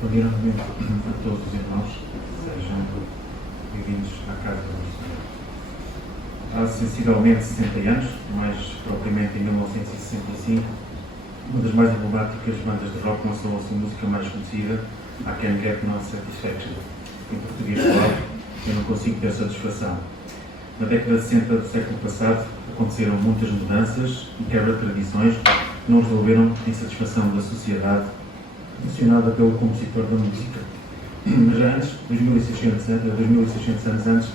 Primeiramente, a todos os irmãos, sejam bem-vindos à casa do Senhor. Há sensivelmente 60 anos, mais propriamente em 1965, uma das mais emblemáticas bandas de rock lançou a sua música mais conhecida, I Can't Get No Satisfaction. Em português claro, eu não consigo ter satisfação. Na década de 60 do século passado, aconteceram muitas mudanças e quebra de tradições que não resolveram a insatisfação da sociedade, mencionada pelo compositor da música. Mas já antes, 2600 anos antes,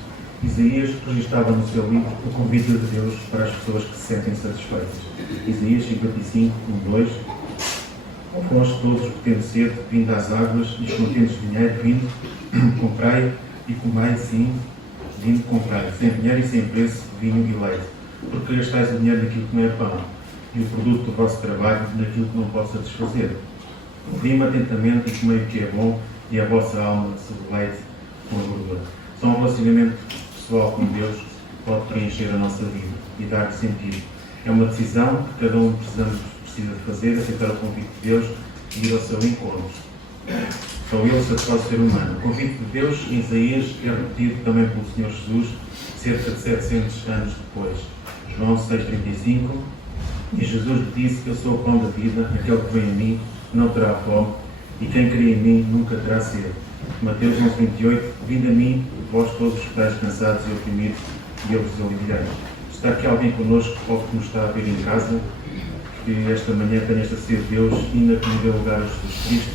Isaías registava no seu livro o convite de Deus para as pessoas que se sentem satisfeitas. Isaías 55, 1, 2. Ou vós todos, tendo sede, vindo às águas, e os contentes de dinheiro, vindo, comprai e comai, sim, vindo, comprai, sem dinheiro e sem preço, vinho e leite. Porque gastais o dinheiro naquilo que não é pão, e o produto do vosso trabalho naquilo que não pode satisfazer. Ouvi-me atentamente e comei o que é bom, e a vossa alma se deleite com a gordura. Só um relacionamento pessoal com Deus pode preencher a nossa vida e dar-lhe sentido. É uma decisão que cada um precisa de fazer, aceitar o convite de Deus e ir ao seu encontro. Só Ele satisfaz o ser humano. O convite de Deus em Isaías é repetido também pelo Senhor Jesus cerca de 700 anos depois. João 6,35. E Jesus lhe disse: Eu sou o pão da vida, aquele que vem a mim não terá fome, e quem crê em mim nunca terá sede. Mateus 11,28. Vinde a mim, vós todos que estáis cansados e oprimidos, e eu vos aliviarei. Está aqui alguém connosco, ou que nos está a ver em casa, que esta manhã tem esta sede de Deus, ainda que me dê lugar a Jesus Cristo?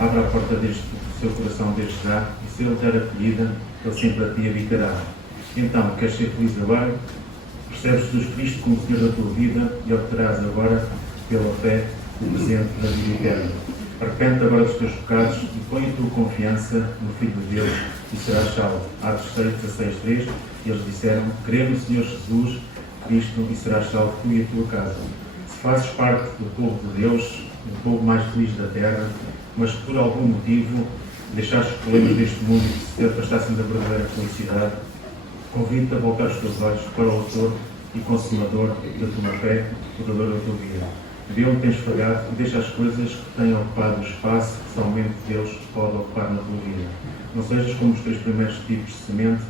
Abra a porta do seu coração desde já, e se Ele der acolhida, Ele sempre a ti habitará. Então, queres ser feliz agora? Recebe Jesus Cristo como Senhor da tua vida e obterás agora, pela fé, o presente da vida eterna. Arrepende agora dos teus pecados e põe a tua confiança no Filho de Deus e serás salvo. Atos 16:3, eles disseram: crê no Senhor Jesus Cristo e serás salvo tu e a tua casa. Se fazes parte do povo de Deus, o povo mais feliz da terra, mas por algum motivo deixaste os problemas deste mundo e se te afastassem da verdadeira felicidade, convido-te a voltar os teus olhos para o autor e consumador da tua fé, o dador da tua vida. Vê onde tens falhado e deixa as coisas que têm ocupado o espaço que somente Deus pode ocupar na tua vida. Não sejas como os 3 primeiros tipos de semente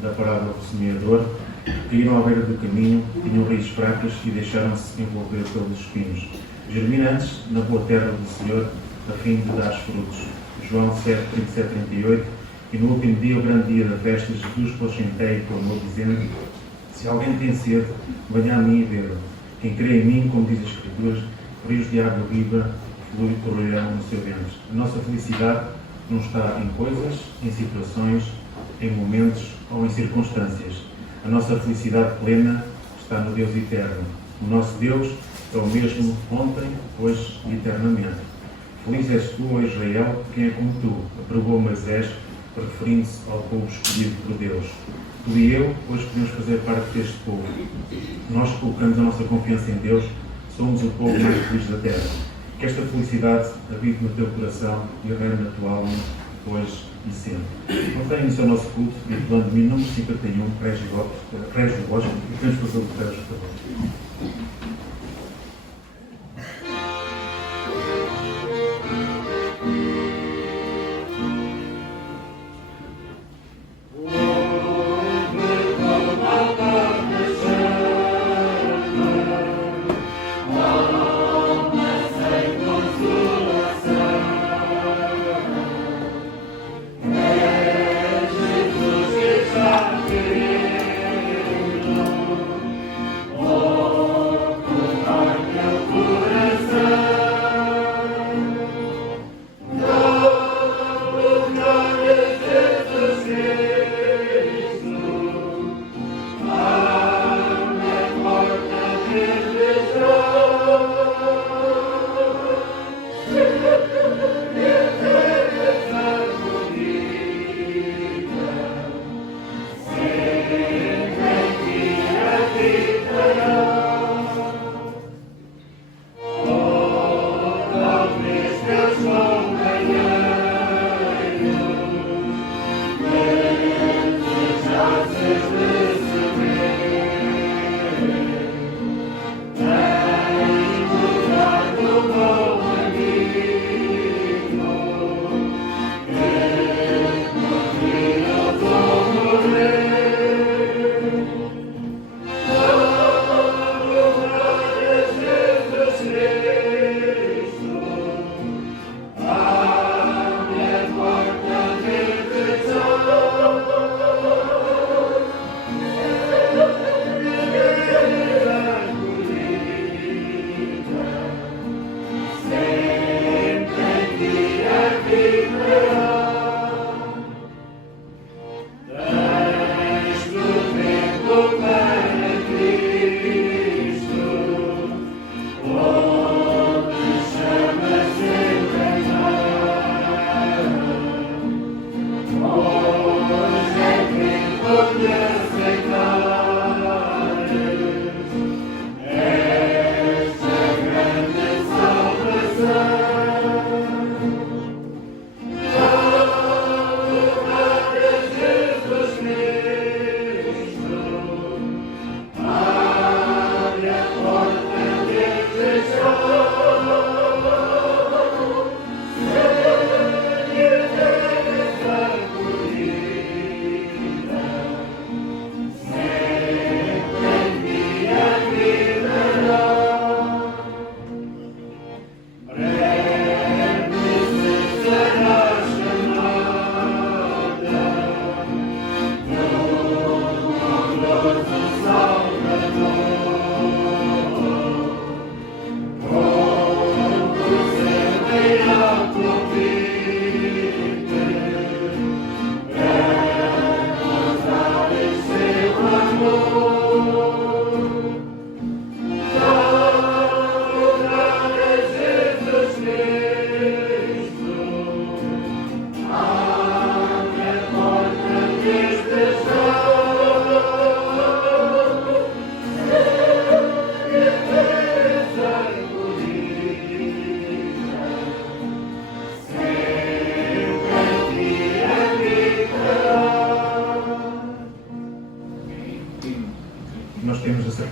da parábola do semeador, que caíram à beira do caminho, tinham raízes fracas e deixaram-se envolver pelos espinhos. Germina antes na boa terra do Senhor, a fim de dar frutos. João 7:37-38. E no último dia, o grande dia da festa, Jesus pôs em pé e clamou, dizendo: se alguém tem sede, venha a mim e beba. Quem crê em mim, como diz as Escrituras, rios de água viva correrão no seu ventre. A nossa felicidade não está em coisas, em situações, em momentos ou em circunstâncias. A nossa felicidade plena está no Deus eterno. O nosso Deus é o mesmo ontem, hoje e eternamente. Feliz és tu, ó Israel, quem é como tu, aprovou Moisés, referindo-se ao povo escolhido por Deus. Tu e eu hoje podemos fazer parte deste povo. Nós que colocamos a nossa confiança em Deus, somos o povo mais feliz da terra. Que esta felicidade habite no teu coração e reine na tua alma, hoje e sempre. Não tenha o nosso culto, de plano de mim, número 51, Régio Gospel, e podemos fazer o que por favor. Oh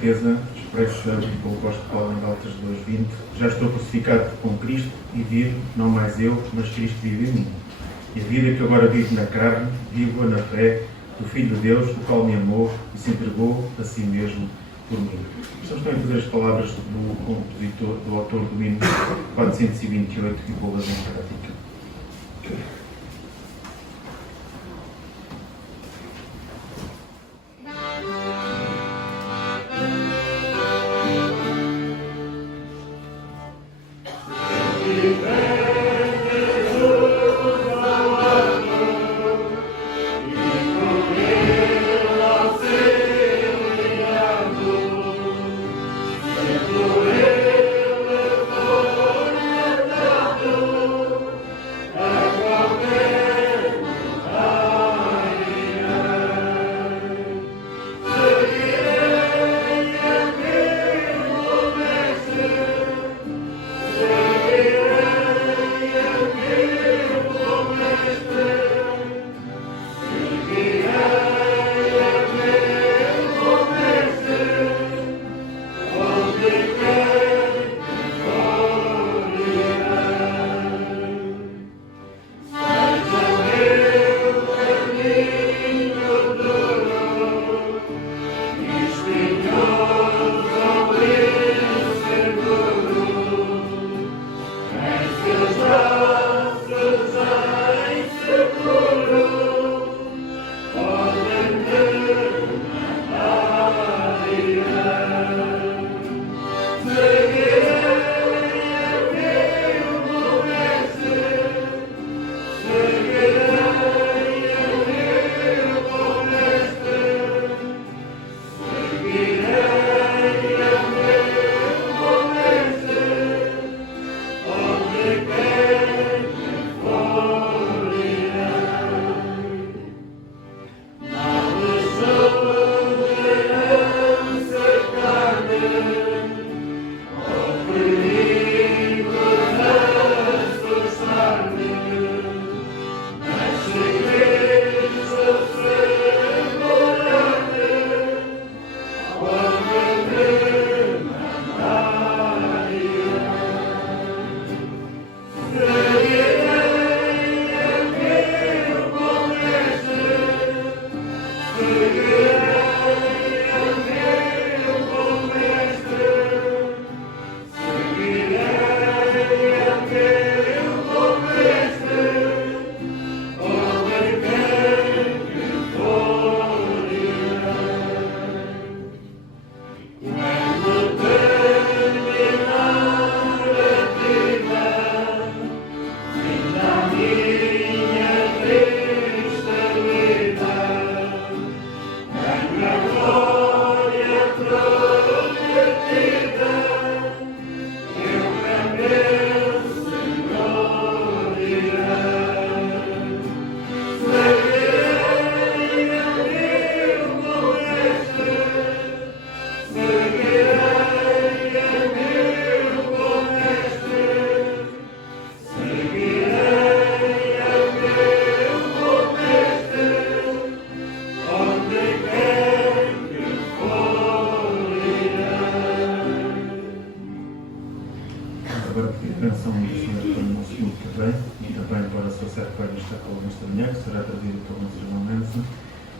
certeza expressa pelo apóstolo Paulo em Gálatas 2:20: já estou crucificado com Cristo e vivo, não mais eu, mas Cristo vive em mim. E a vida que agora vivo na carne, vivo-a na fé do Filho de Deus, o qual me amou e se entregou a si mesmo por mim. Estamos também a fazer as palavras do compositor, do autor do hino 428 e pô-las em prática.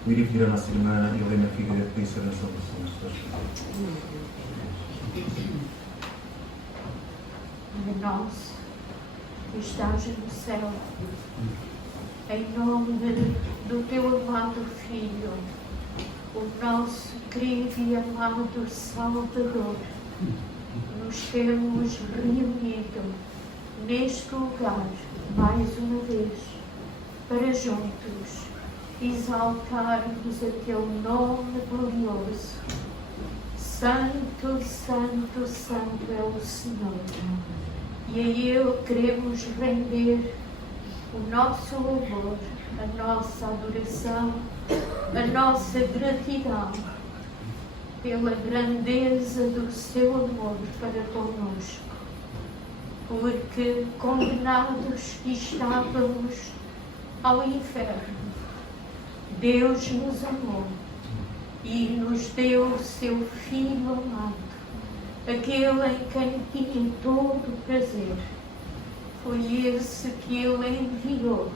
Eu iria pedir à nossa irmã Helena Figueiredo para isso a benção do Senhor. Pai nosso, que estás no céu, em nome do teu amado Filho, o nosso querido e amado Salvador, nos temos reunido neste lugar mais uma vez para juntos exaltarmos o teu nome glorioso. Santo, santo, santo é o Senhor, e a Ele queremos render o nosso louvor, a nossa adoração, a nossa gratidão pela grandeza do seu amor para conosco, porque condenados estávamos ao inferno, Deus nos amou e nos deu o seu Filho amado, aquele em quem tinha todo o prazer. Foi esse que ele enviou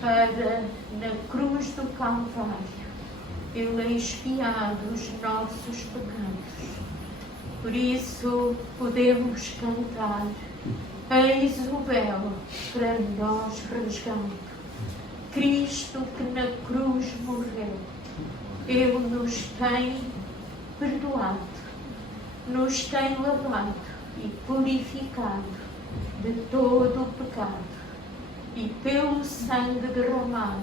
para, na cruz do Calvário, ele expiar os nossos pecados. Por isso podemos cantar: eis o véu para nós rasgado. Cristo que na cruz morreu, ele nos tem perdoado, nos tem lavado e purificado de todo o pecado. E pelo sangue derramado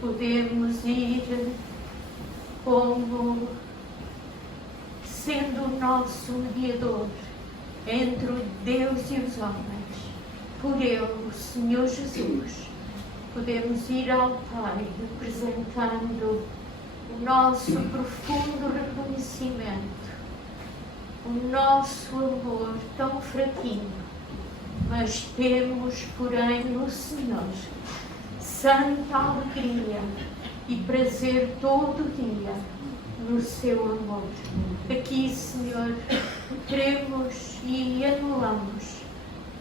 podemos ir como sendo o nosso mediador entre o Deus e os homens. Por ele, o Senhor Jesus, podemos ir ao Pai apresentando o nosso profundo reconhecimento, o nosso amor tão fraquinho, mas temos, porém, no Senhor santa alegria e prazer todo dia no seu amor. Aqui, Senhor, queremos e anulamos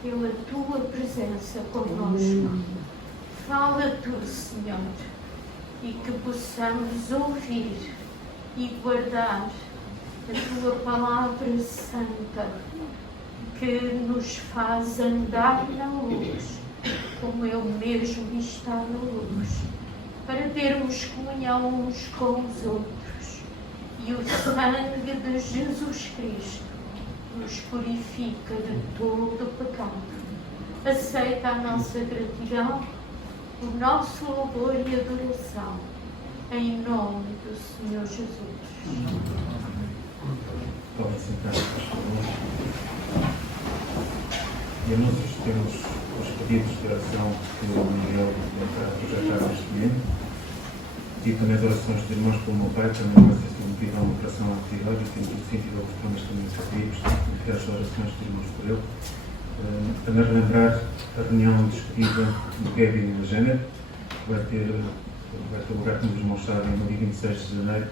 pela tua presença conosco. Fala tu, Senhor, e que possamos ouvir e guardar a tua palavra santa, que nos faz andar na luz, como ele mesmo está na luz, para termos comunhão uns com os outros. E o sangue de Jesus Cristo nos purifica de todo o pecado. Aceita a nossa gratidão, o nosso louvor e adoração, em nome do Senhor Jesus. Podem sentar-se, por favor. E anúncios, temos os pedidos de oração que o Miguel está a projetar neste momento. E também as orações dos irmãos pelo meu pai, também vai ser submetido a uma operação à atividade, e temos o sentido de oportunas também pedidos, enviar as orações dos irmãos por ele. Também relembrar a reunião de despedida do Kevin e da Janet, que vai ter lugar, como os irmãos sabem, no dia 26 de janeiro,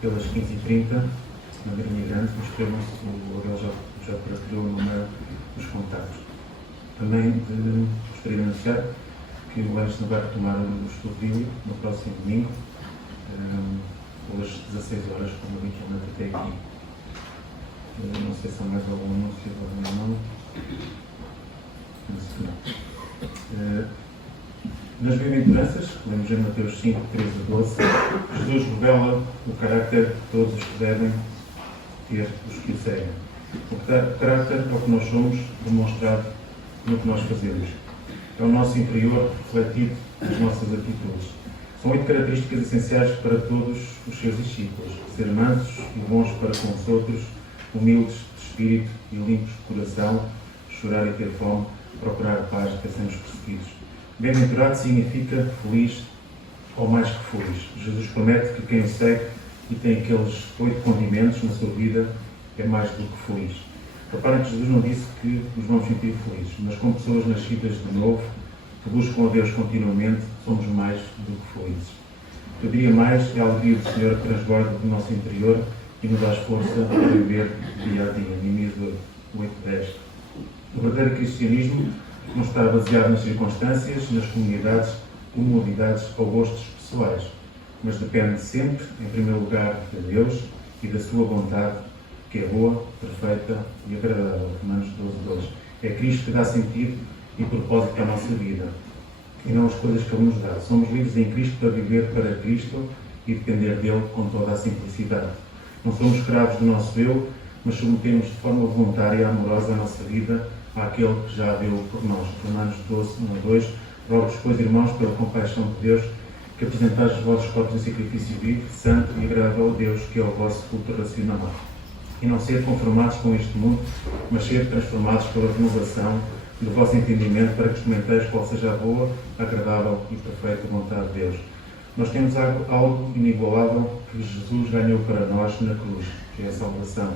pelas 15h30, na Garinha Grande. Inscrevam-se, o Abel já partilhou no mail os contactos. Também gostaria de anunciar que o Anderson vai retomar o estudo bíblico no próximo domingo, pelas 16 horas, como habitualmente até aqui. Não sei se há mais algum anúncio ou não. Penso que não. Nas bem-aventuranças, lemos em Mateus 5, 13 a 12, Jesus revela o carácter de todos os que devem ter os que o seguem. O carácter é o que nós somos, demonstrado no que nós fazemos. É o nosso interior refletido nas nossas atitudes. São 8 características essenciais para todos os seus discípulos: ser mansos e bons para com os outros, humildes de espírito e limpos de coração, chorar e ter fome, procurar paz até sermos perseguidos. Bem-aventurado significa feliz ou mais que feliz. Jesus promete que quem o segue e tem aqueles 8 condimentos na sua vida é mais do que feliz. Reparem que Jesus não disse que nos vamos sentir felizes, mas como pessoas nascidas de novo, que buscam a Deus continuamente, somos mais do que felizes. Eu diria mais, é a alegria do Senhor que transborda do nosso interior e nos dá força para viver dia a dia. Neemias 8:10. O verdadeiro cristianismo não está baseado nas circunstâncias, nas comunidades, comodidades ou gostos pessoais, mas depende sempre, em primeiro lugar, de Deus e da sua vontade, que é boa, perfeita e agradável. Romanos 12:2. É Cristo que dá sentido e propósito à nossa vida, e não as coisas que Ele nos dá. Somos livres em Cristo para viver para Cristo e depender dEle com toda a simplicidade. Não somos escravos do nosso eu, mas submetemos de forma voluntária e amorosa a nossa vida àquele que já deu por nós. Romanos 12:1-2. Rogo-vos, pois, irmãos, pela compaixão de Deus, que apresentais os vossos corpos em sacrifício vivo, santo e agradável a Deus, que é o vosso culto racional. E não ser conformados com este mundo, mas ser transformados pela renovação do vosso entendimento, para que experimenteis qual seja a boa, agradável e perfeita vontade de Deus. Nós temos algo inigualável que Jesus ganhou para nós na cruz, que é a salvação.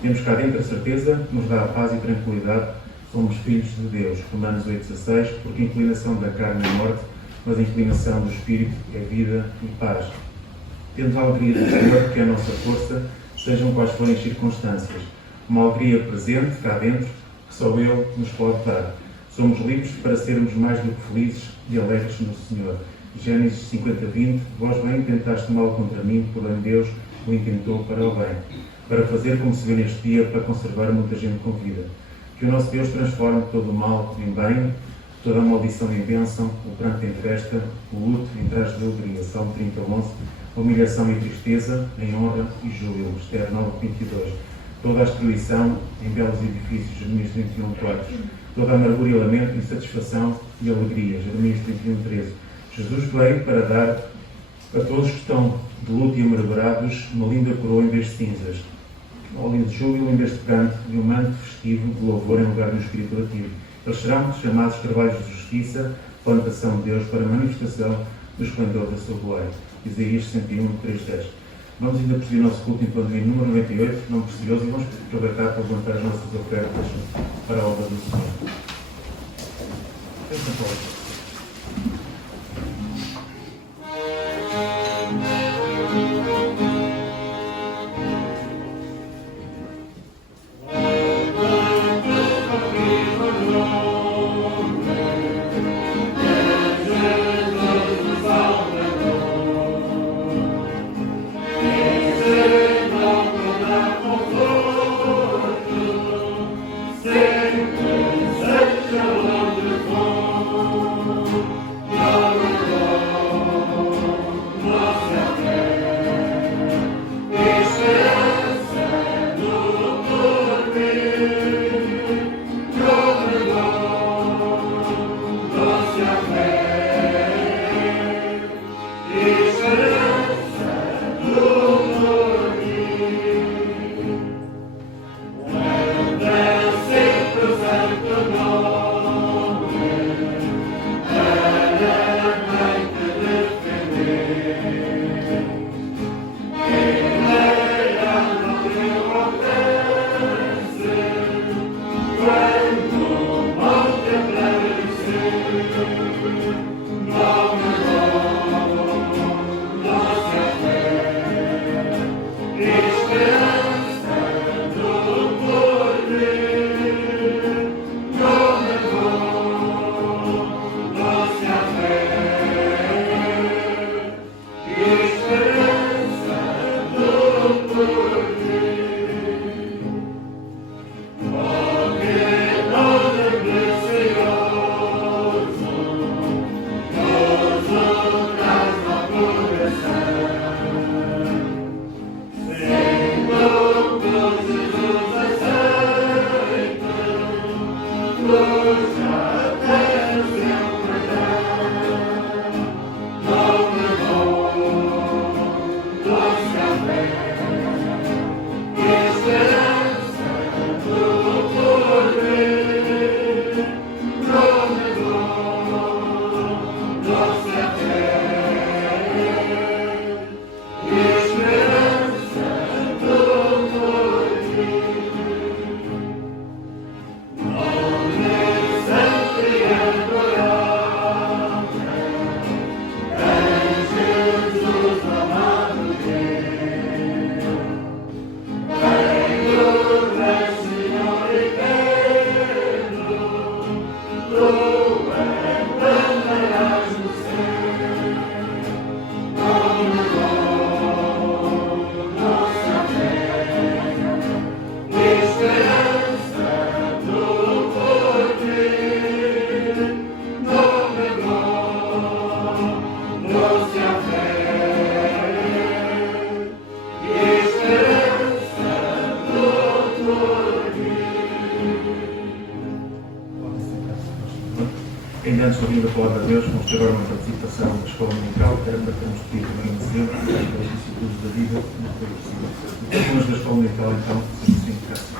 Temos cá dentro a certeza que nos dá a paz e tranquilidade. Somos filhos de Deus. Romanos 8:16. Porque a inclinação da carne é morte, mas a inclinação do Espírito é vida e paz. tendo a alegria do Senhor, que é a nossa força, sejam quais forem as circunstâncias. Uma alegria presente, cá dentro, que só Ele nos pode dar. Somos livres para sermos mais do que felizes e alegres no Senhor. Gênesis 50:20, vós bem tentaste mal contra mim, porém Deus o intentou para o bem, para fazer como se vê neste dia, para conservar muita gente com vida. Que o nosso Deus transforme todo o mal em bem, toda a maldição em bênção, o pranto em festa, o luto em trajes de alegria. Salmo 30:11, a humilhação e tristeza em honra e júbilo. Esther 9:22, toda a destruição em belos edifícios. Jeremias 31:4, toda a amargura e lamento, insatisfação e alegria. Jeremias 31:13. Jesus veio para dar a todos que estão de luto e amargurados uma linda coroa em vez de cinzas, óleo de júbilo em vez de pranto e um manto festivo de louvor em lugar de um espírito ativo. Eles serão chamados carvalhos de justiça, plantação de Deus para a manifestação do esplendor da sua glória. Isaías 61:3-10. Vamos ainda prosseguir o nosso culto em pandemia número 98, nome precioso, e vamos aproveitar para levantar as nossas ofertas para a obra do Senhor. Ainda antes de ouvir a palavra de Deus, vamos ter agora uma participação da Escola Dominical, que era para termos pedido também sempre, pelos discípulos da vida, não foi possível. Os temas da Escola Dominical, então, são assim, graças.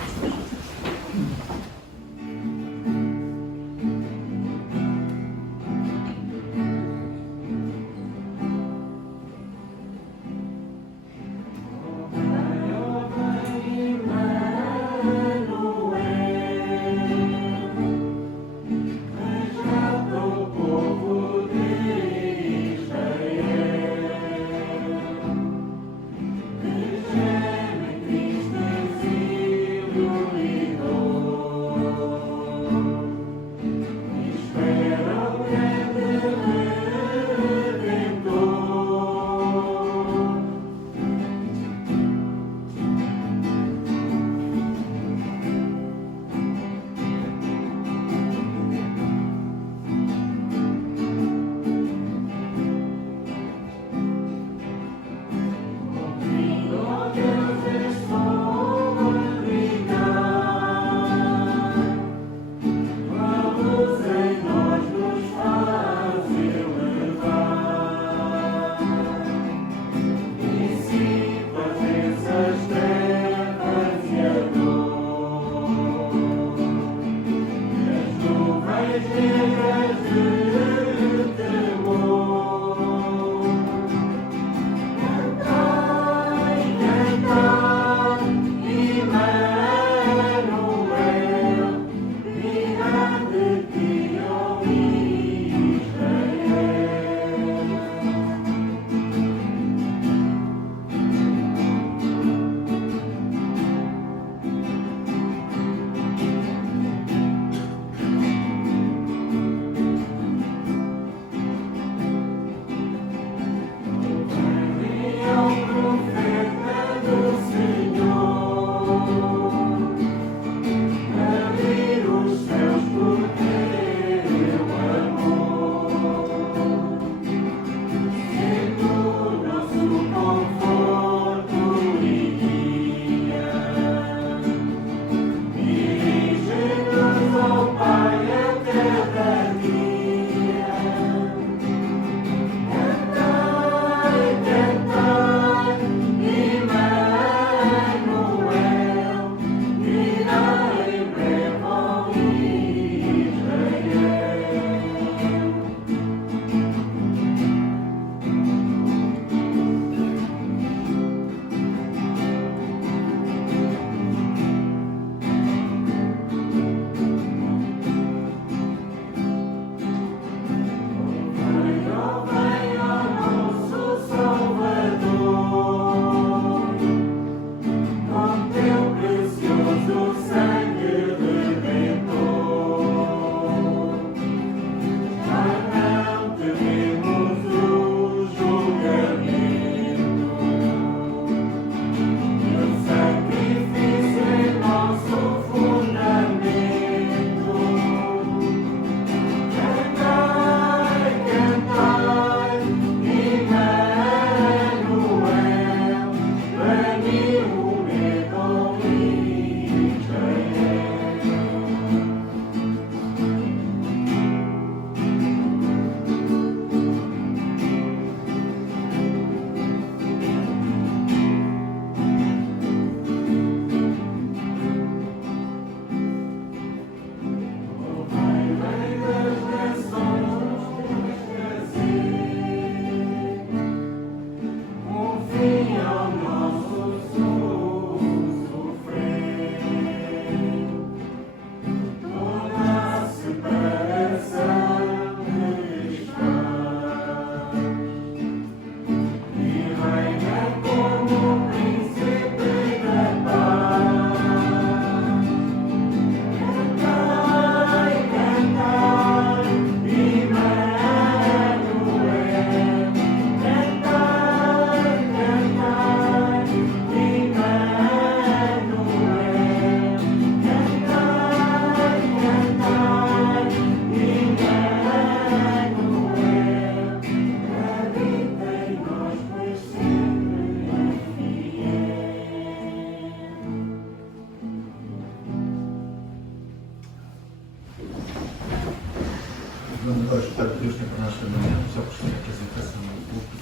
Vamos agora escutar o que Deus tem para nós também, só por ser a apresentação do público.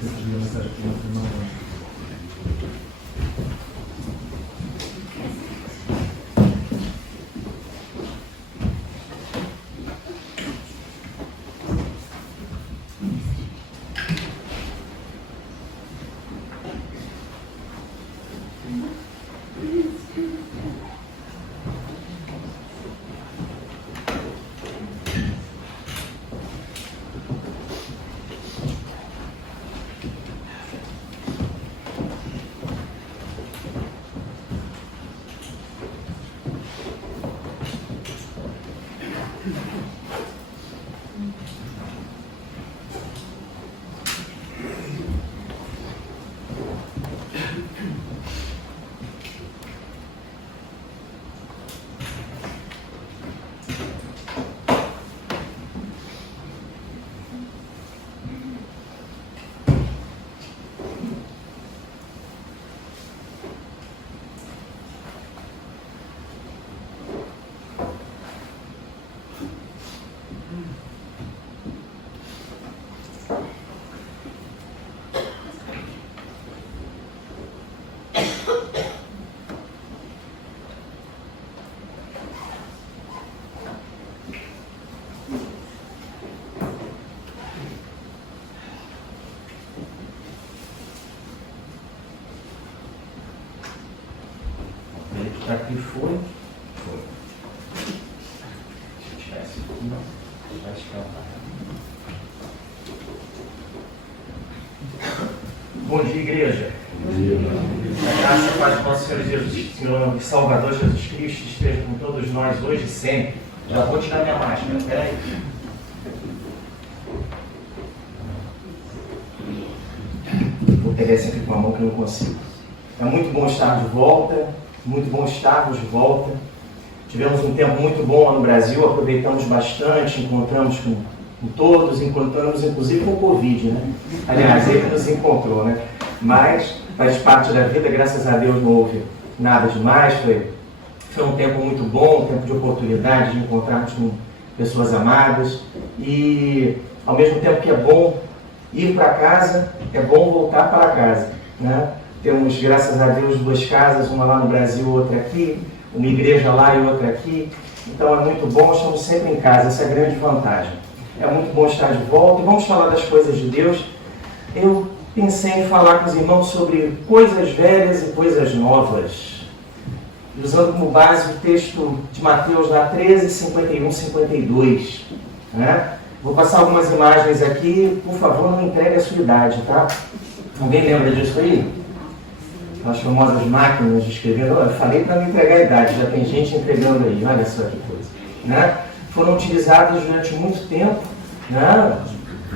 Temos uma mensagem aqui no final. Aqui foi. Se eu tirar isso aqui, vai escapar. Bom dia, igreja. Bom dia. A graça e a paz do nosso Senhor Jesus, Senhor e Salvador Jesus Cristo esteja com todos nós hoje e sempre. Já vou tirar minha máscara, peraí. Vou pegar esse aqui com a mão que eu não consigo. É muito bom estar de volta. Muito bom estarmos de volta. Tivemos um tempo muito bom lá no Brasil, aproveitamos bastante, encontramos com todos, encontramos inclusive com o Covid, né? Aliás, ele nos encontrou, né? Mas faz parte da vida, graças a Deus não houve nada demais, foi um tempo muito bom, um tempo de oportunidade de encontrarmos com pessoas amadas e ao mesmo tempo que é bom ir para casa, é bom voltar para casa, né? Temos, graças a Deus, 2 casas, uma lá no Brasil, outra aqui, uma igreja lá e outra aqui. Então é muito bom, estamos sempre em casa, essa é a grande vantagem. É muito bom estar de volta e vamos falar das coisas de Deus. Eu pensei em falar com os irmãos sobre coisas velhas e coisas novas, usando como base o texto de Mateus lá 13, 51, 52. Né? Vou passar algumas imagens aqui, por favor, não entregue a sua idade, tá? Alguém lembra disso aí? as famosas máquinas de escrever. Eu falei para não entregar a idade, já tem gente entregando aí, olha só que coisa. Né? Foram utilizadas durante muito tempo, né?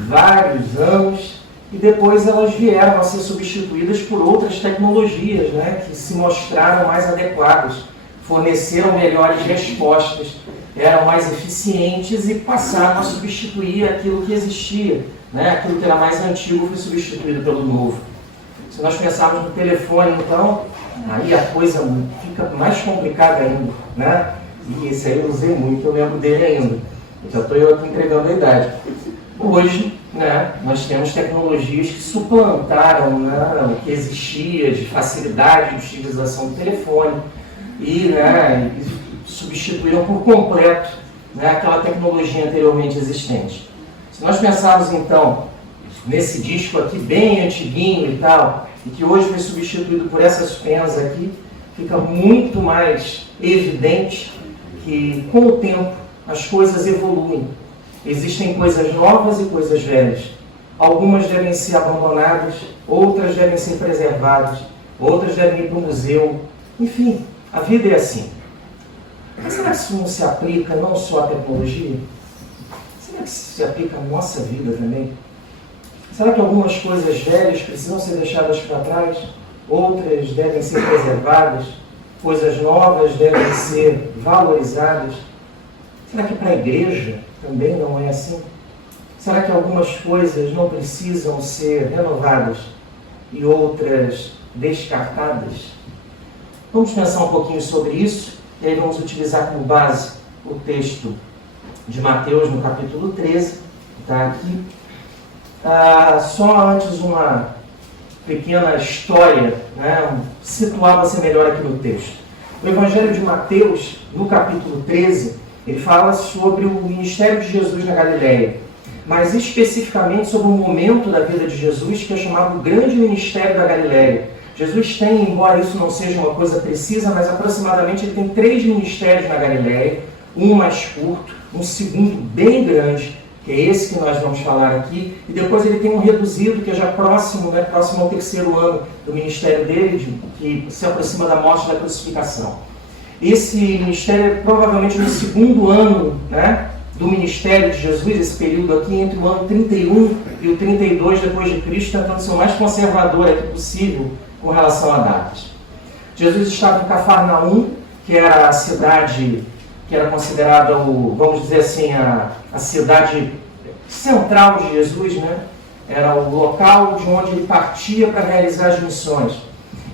Vários anos, e depois elas vieram a ser substituídas por outras tecnologias, né? Que se mostraram mais adequadas, forneceram melhores respostas, eram mais eficientes e passaram a substituir aquilo que existia, né? Aquilo que era mais antigo foi substituído pelo novo. Se nós pensarmos no telefone, então, aí a coisa fica mais complicada ainda, né? E esse aí eu usei muito, eu lembro dele ainda. Já estou eu aqui entregando a idade. Hoje, né, nós temos tecnologias que suplantaram, né, o que existia de facilidade de utilização do telefone e, né, substituíram por completo, né, aquela tecnologia anteriormente existente. Se nós pensarmos, então, nesse disco aqui bem antiguinho e tal, e que hoje foi substituído por essas penas aqui, fica muito mais evidente que, com o tempo, as coisas evoluem. Existem coisas novas e coisas velhas. Algumas devem ser abandonadas, outras devem ser preservadas, outras devem ir para o museu. Enfim, a vida é assim. Mas será que isso não se aplica não só à tecnologia? Será que isso se aplica à nossa vida também? Será que algumas coisas velhas precisam ser deixadas para trás? Outras devem ser preservadas? Coisas novas devem ser valorizadas? Será que para a igreja também não é assim? Será que algumas coisas não precisam ser renovadas e outras descartadas? Vamos pensar um pouquinho sobre isso e aí vamos utilizar como base o texto de Mateus no capítulo 13, está aqui. Só antes uma pequena história, né, situar você melhor aqui no texto. O Evangelho de Mateus, no capítulo 13, ele fala sobre o ministério de Jesus na Galileia, mas especificamente sobre um momento da vida de Jesus que é chamado o grande ministério da Galileia. Jesus tem, embora isso não seja uma coisa precisa, mas aproximadamente ele tem 3 ministérios na Galileia, um mais curto, um segundo bem grande, que é esse que nós vamos falar aqui, e depois ele tem um reduzido, que é já próximo, né, próximo ao 3º ano do ministério dele, que se aproxima da morte e da crucificação. Esse ministério é provavelmente no 2º ano, né, do ministério de Jesus, esse período aqui entre o ano 31 e o 32 depois de Cristo, tentando ser o mais conservador aqui possível com relação a datas. Jesus estava em Cafarnaum, que era a cidade que era considerada, vamos dizer assim, a cidade central de Jesus, né? Era o local de onde ele partia para realizar as missões.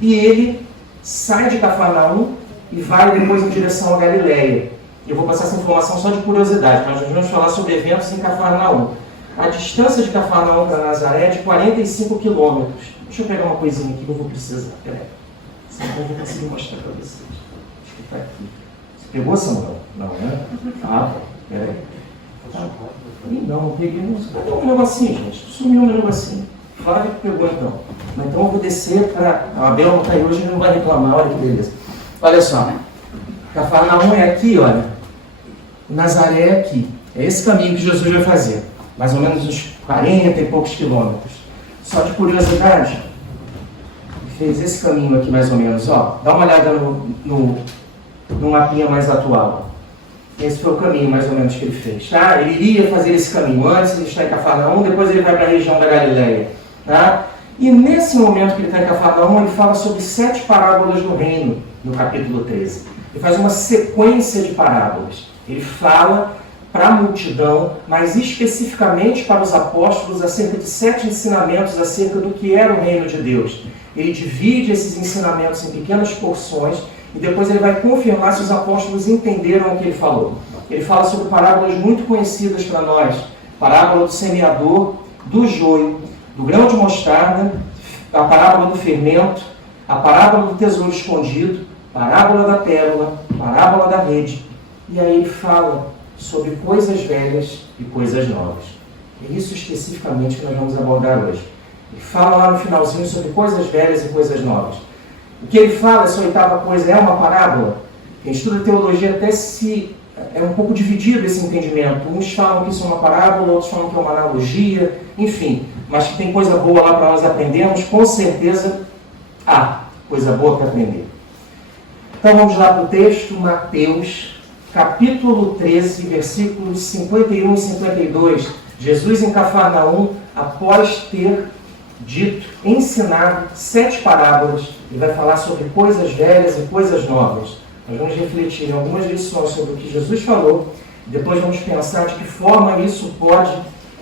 E ele sai de Cafarnaum e vai depois em direção a Galileia. Eu vou passar essa informação só de curiosidade, mas nós vamos falar sobre eventos em Cafarnaum. A distância de Cafarnaum para Nazaré é de 45 quilômetros. Deixa eu pegar uma coisinha aqui que eu vou precisar. Peraí. Senão eu vou conseguir mostrar para vocês. Acho que está aqui. Você pegou, Samuel? Não, né? Ah, peraí. Não peguei. Cadê um negocinho, gente? Sumiu um negocinho. Flávio que pegou então. Mas então eu vou descer para. A Abel não está aí hoje, ele não vai reclamar. Olha que beleza. Olha só. Cafarnaum é aqui, olha. Nazaré é aqui. É esse caminho que Jesus vai fazer. Mais ou menos uns 40 e poucos quilômetros. Só de curiosidade, ele fez esse caminho aqui mais ou menos. Ó. Dá uma olhada no mapinha mais atual. Esse foi o caminho mais ou menos que ele fez. Tá? Ele iria fazer esse caminho antes, ele está em Cafarnaum, depois ele vai para a região da Galileia. Tá? E nesse momento que ele está em Cafarnaum, ele fala sobre 7 parábolas do reino, no capítulo 13. Ele faz uma sequência de parábolas. Ele fala para a multidão, mas especificamente para os apóstolos, acerca de 7 ensinamentos acerca do que era o reino de Deus. Ele divide esses ensinamentos em pequenas porções e depois ele vai confirmar se os apóstolos entenderam o que ele falou. Ele fala sobre parábolas muito conhecidas para nós. Parábola do semeador, do joio, do grão de mostarda, a parábola do fermento, a parábola do tesouro escondido, parábola da pérola, parábola da rede. E aí ele fala sobre coisas velhas e coisas novas. É isso especificamente que nós vamos abordar hoje. Ele fala lá no finalzinho sobre coisas velhas e coisas novas. O que ele fala, essa 8ª coisa, é uma parábola. Quem estuda teologia até é um pouco dividido esse entendimento. Uns falam que isso é uma parábola, outros falam que é uma analogia, enfim. Mas que tem coisa boa lá para nós aprendermos, com certeza há. coisa boa para aprender. Então vamos lá para o texto, Mateus, capítulo 13, versículos 51 e 52. Jesus em Cafarnaum, após ter dito, ensinado 7 parábolas, ele vai falar sobre coisas velhas e coisas novas. Nós vamos refletir em algumas lições sobre o que Jesus falou, depois vamos pensar de que forma isso pode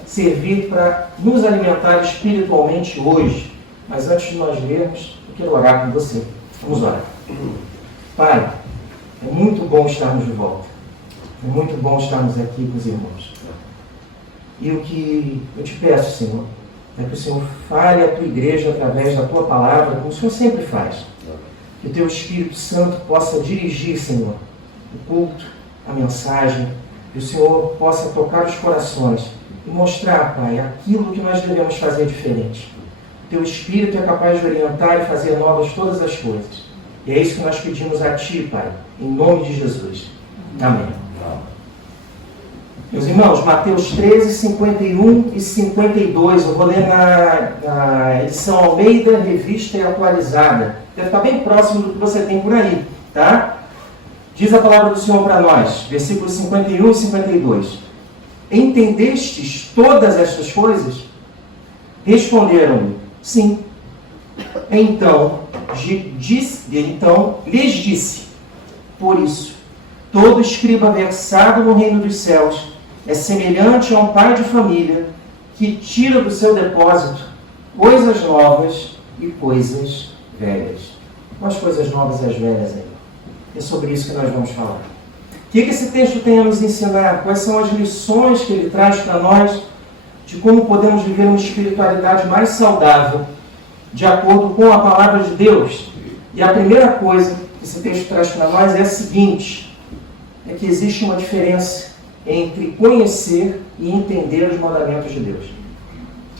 servir para nos alimentar espiritualmente hoje. Mas antes de nós lermos, eu quero orar com você. Vamos orar. Pai, é muito bom estarmos de volta. É muito bom estarmos aqui com os irmãos. E o que eu te peço, Senhor, é que o Senhor fale à tua igreja através da tua palavra, como o Senhor sempre faz. Que o teu Espírito Santo possa dirigir, Senhor, o culto, a mensagem, que o Senhor possa tocar os corações e mostrar, Pai, aquilo que nós devemos fazer diferente. O teu Espírito é capaz de orientar e fazer novas todas as coisas. E é isso que nós pedimos a Ti, Pai, em nome de Jesus. Amém. Meus irmãos, Mateus 13, 51 e 52. Eu vou ler na edição Almeida, Revista e Atualizada. Deve estar bem próximo do que você tem por aí, tá? Diz a palavra do Senhor para nós, versículos 51 e 52. Entendestes todas estas coisas? Responderam-lhe, sim. Então lhes disse, por isso, todo escriba versado no reino dos céus é semelhante a um pai de família que tira do seu depósito coisas novas e coisas velhas. As coisas novas e as velhas aí. É sobre isso que nós vamos falar. O que esse texto tem a nos ensinar? Quais são as lições que ele traz para nós de como podemos viver uma espiritualidade mais saudável, de acordo com a palavra de Deus? E a primeira coisa que esse texto traz para nós é a seguinte, é que existe uma diferença entre conhecer e entender os mandamentos de Deus.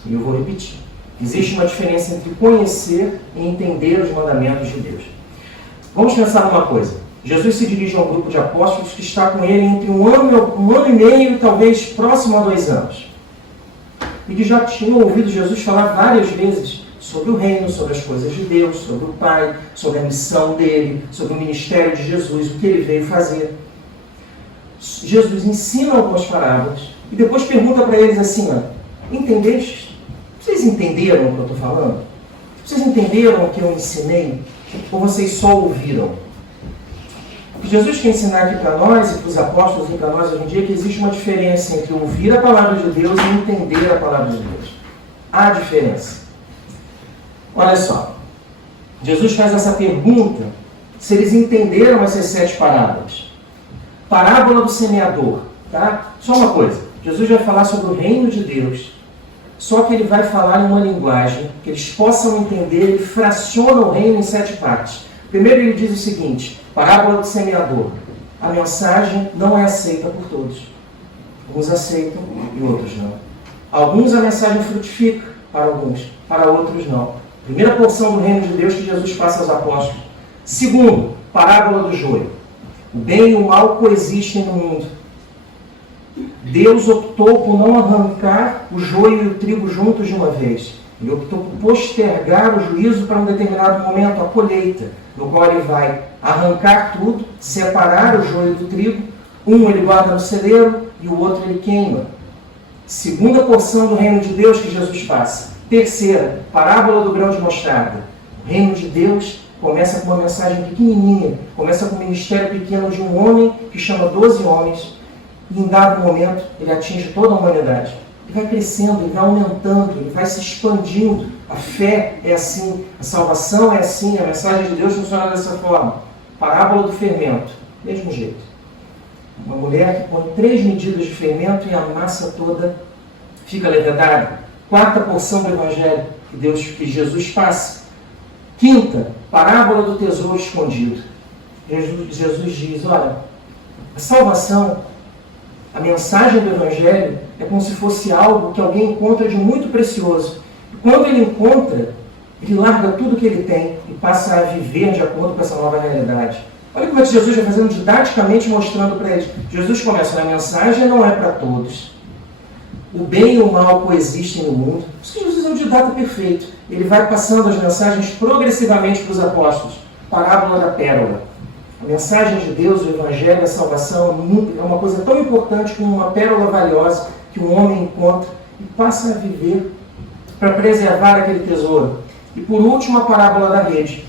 E eu vou repetir. Existe uma diferença entre conhecer e entender os mandamentos de Deus. Vamos pensar numa coisa. Jesus se dirige a um grupo de apóstolos que está com ele entre um ano e meio e talvez próximo a 2 anos. E que já tinham ouvido Jesus falar várias vezes sobre o reino, sobre as coisas de Deus, sobre o Pai, sobre a missão dele, sobre o ministério de Jesus, o que ele veio fazer. Jesus ensina algumas parábolas e depois pergunta para eles assim, entendeste? Vocês entenderam o que eu estou falando? Vocês entenderam o que eu ensinei? Ou vocês só ouviram? O que Jesus quer ensinar aqui para nós e para os apóstolos e para nós hoje em dia é que existe uma diferença entre ouvir a palavra de Deus e entender a palavra de Deus. Há diferença. Olha só, Jesus faz essa pergunta se eles entenderam essas 7 parábolas. Parábola do semeador, tá? Só uma coisa, Jesus vai falar sobre o reino de Deus, só que ele vai falar em uma linguagem que eles possam entender, ele fraciona o reino em 7 partes. Primeiro ele diz o seguinte, parábola do semeador, a mensagem não é aceita por todos. Uns aceitam e outros não. Alguns a mensagem frutifica, para alguns, para outros não. Primeira porção do reino de Deus que Jesus passa aos apóstolos. Segundo, parábola do joio. O bem e o mal coexistem no mundo. Deus optou por não arrancar o joio e o trigo juntos de uma vez. Ele optou por postergar o juízo para um determinado momento, a colheita, no qual ele vai arrancar tudo, separar o joio do trigo. Um ele guarda no celeiro e o outro ele queima. Segunda porção do reino de Deus que Jesus passa. Terceira, parábola do grão de mostarda. O reino de Deus começa com uma mensagem pequenininha, começa com um ministério pequeno de um homem que chama 12 homens e em dado momento ele atinge toda a humanidade. Ele vai crescendo, ele vai aumentando, ele vai se expandindo. A fé é assim, a salvação é assim, a mensagem de Deus funciona dessa forma. Parábola do fermento, mesmo jeito. Uma mulher que põe 3 medidas de fermento e a massa toda fica levedada. 4ª porção do Evangelho que Jesus passa. 5ª, parábola do tesouro escondido. Jesus diz, olha, a salvação, a mensagem do Evangelho é como se fosse algo que alguém encontra de muito precioso. E quando ele encontra, ele larga tudo que ele tem e passa a viver de acordo com essa nova realidade. Olha como é que Jesus vai fazendo didaticamente, mostrando para eles. Jesus começa, a mensagem não é para todos. O bem e o mal coexistem no mundo. Por isso que Jesus é o didata perfeito. Ele vai passando as mensagens progressivamente para os apóstolos. Parábola da pérola. A mensagem de Deus, o Evangelho, a salvação é uma coisa tão importante como uma pérola valiosa que um homem encontra e passa a viver para preservar aquele tesouro. E por último, a parábola da rede.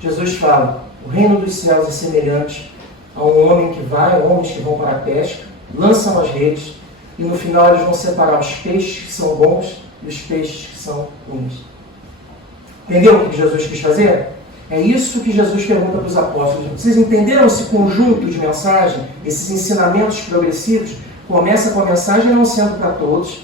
Jesus fala, o reino dos céus é semelhante a um homem que vai, homens que vão para a pesca, lançam as redes e no final eles vão separar os peixes que são bons dos peixes que são ruins. Entendeu o que Jesus quis fazer? É isso que Jesus pergunta para os apóstolos. Vocês entenderam esse conjunto de mensagem, esses ensinamentos progressivos? Começa com a mensagem não sendo para todos,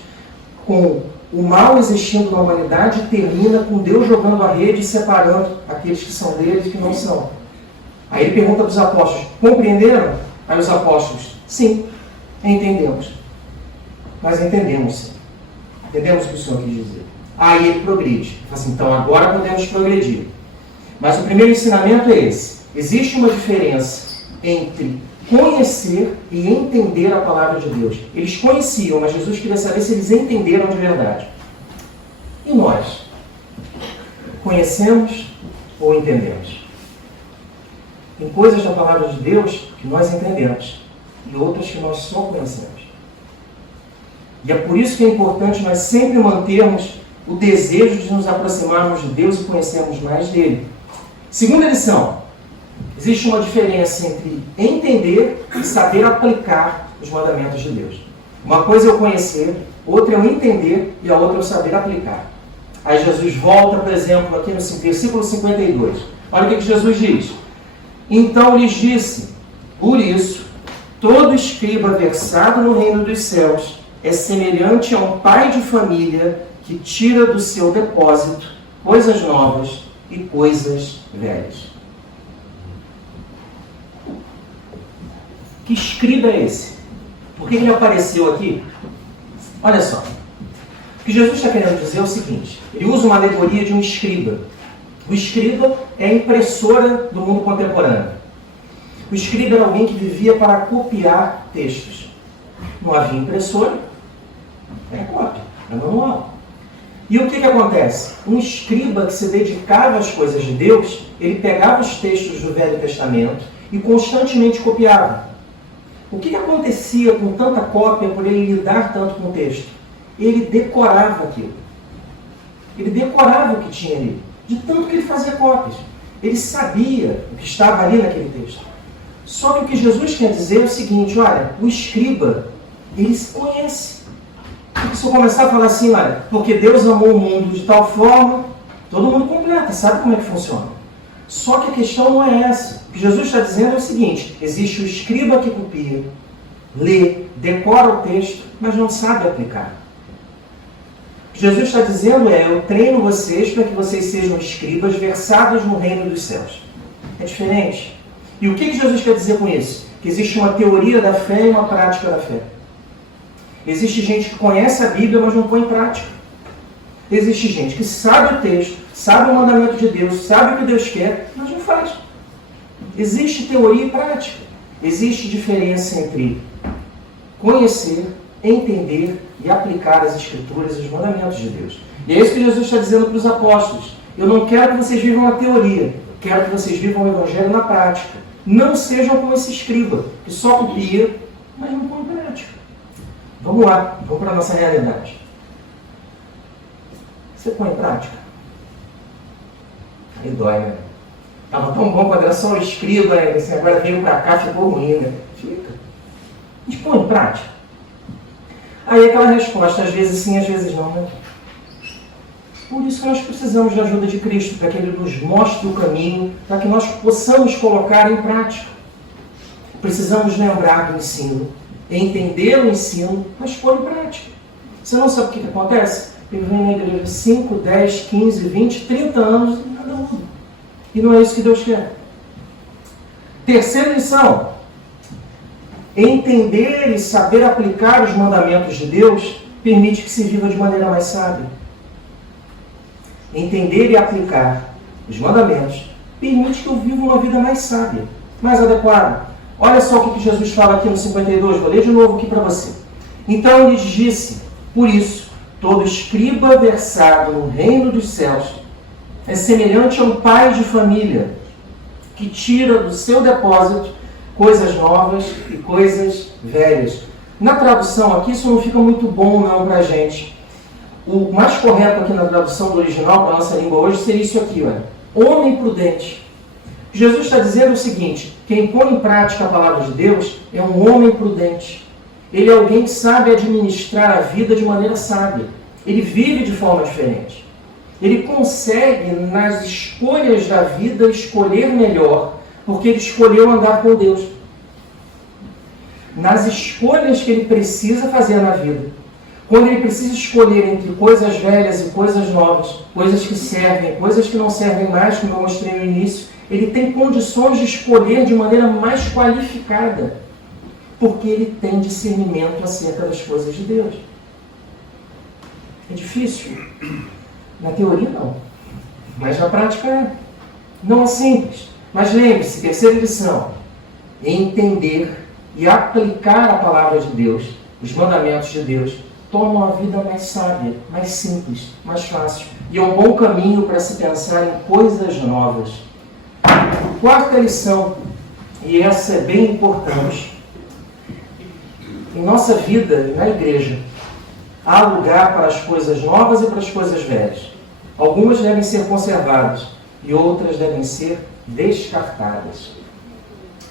com o mal existindo na humanidade e termina com Deus jogando a rede e separando aqueles que são dele e que não são. Aí ele pergunta para os apóstolos, compreenderam? Aí os apóstolos, sim, entendemos. Nós entendemos, sim. Entendemos o que o Senhor quis dizer. Aí ele progride. Fala assim, então agora podemos progredir. Mas o primeiro ensinamento é esse. Existe uma diferença entre conhecer e entender a palavra de Deus. Eles conheciam, mas Jesus queria saber se eles entenderam de verdade. E nós? Conhecemos ou entendemos? Tem coisas da palavra de Deus que nós entendemos e outras que nós só conhecemos. E é por isso que é importante nós sempre mantermos o desejo de nos aproximarmos de Deus e conhecermos mais dele. Segunda lição. Existe uma diferença entre entender e saber aplicar os mandamentos de Deus. Uma coisa é eu conhecer, outra é eu entender e a outra é eu saber aplicar. Aí Jesus volta, por exemplo, aqui no versículo 52. Olha o que Jesus diz. Então lhes disse, por isso, todo escriba versado no reino dos céus é semelhante a um pai de família que tira do seu depósito coisas novas e coisas velhas. Que escriba é esse? Por que ele apareceu aqui? Olha só. O que Jesus está querendo dizer é o seguinte. Ele usa uma alegoria de um escriba. O escriba é a impressora do mundo contemporâneo. O escriba era alguém que vivia para copiar textos. Não havia impressora, era cópia, era manual. E o que acontece? Um escriba que se dedicava às coisas de Deus, ele pegava os textos do Velho Testamento e constantemente copiava. O que acontecia com tanta cópia por ele lidar tanto com o texto? Ele decorava aquilo. Ele decorava o que tinha ali, de tanto que ele fazia cópias. Ele sabia o que estava ali naquele texto. Só que o que Jesus quer dizer é o seguinte, olha, o escriba, ele se conhece. Porque se eu começar a falar assim, olha, porque Deus amou o mundo de tal forma, todo mundo completa, sabe como é que funciona. Só que a questão não é essa. O que Jesus está dizendo é o seguinte, existe o escriba que copia, lê, decora o texto, mas não sabe aplicar. O que Jesus está dizendo é, eu treino vocês para que vocês sejam escribas versados no reino dos céus. É diferente. E o que Jesus quer dizer com isso? Que existe uma teoria da fé e uma prática da fé. Existe gente que conhece a Bíblia, mas não põe em prática. Existe gente que sabe o texto, sabe o mandamento de Deus, sabe o que Deus quer, mas não faz. Existe teoria e prática. Existe diferença entre conhecer, entender e aplicar as Escrituras e os mandamentos de Deus. E é isso que Jesus está dizendo para os apóstolos. Eu não quero que vocês vivam a teoria, quero que vocês vivam o Evangelho na prática. Não sejam como esse escriba, que só copia, mas não põe em prática. Vamos lá, vamos para a nossa realidade. Você põe em prática? Aí dói, né? Estava tão bom quando era só o escriba, assim, agora veio para cá, ficou ruim, né? Fica. A gente põe em prática. Aí aquela resposta, às vezes sim, às vezes não, né? Por isso que nós precisamos da ajuda de Cristo, para que Ele nos mostre o caminho, para que nós possamos colocar em prática. Precisamos lembrar do ensino, entender o ensino, mas pôr em prática. Você não sabe o que acontece? Ele vem na igreja 5, 10, 15, 20, 30 anos e nada muda. E não é isso que Deus quer. Terceira lição. Entender e saber aplicar os mandamentos de Deus permite que se viva de maneira mais sábia. Entender e aplicar os mandamentos permite que eu viva uma vida mais sábia, mais adequada. Olha só o que Jesus fala aqui no 52, vou ler de novo aqui para você. Então lhes disse, por isso, todo escriba versado no reino dos céus é semelhante a um pai de família que tira do seu depósito coisas novas e coisas velhas. Na tradução aqui, isso não fica muito bom não para a gente. O mais correto aqui na tradução do original para a nossa língua hoje seria isso aqui, olha. Homem prudente. Jesus está dizendo o seguinte: quem põe em prática a palavra de Deus é um homem prudente. Ele é alguém que sabe administrar a vida de maneira sábia. Ele vive de forma diferente. Ele consegue, nas escolhas da vida, escolher melhor, porque ele escolheu andar com Deus. Nas escolhas que ele precisa fazer na vida. Quando ele precisa escolher entre coisas velhas e coisas novas, coisas que servem, coisas que não servem mais, como eu mostrei no início, ele tem condições de escolher de maneira mais qualificada, porque ele tem discernimento acerca das coisas de Deus. É difícil? Na teoria, não. Mas na prática, é. Não é simples. Mas lembre-se, terceira lição, entender e aplicar a palavra de Deus, os mandamentos de Deus, tornam a vida mais sábia, mais simples, mais fácil. E é um bom caminho para se pensar em coisas novas. Quarta lição, e essa é bem importante. Em nossa vida, na igreja, há lugar para as coisas novas e para as coisas velhas. Algumas devem ser conservadas e outras devem ser descartadas.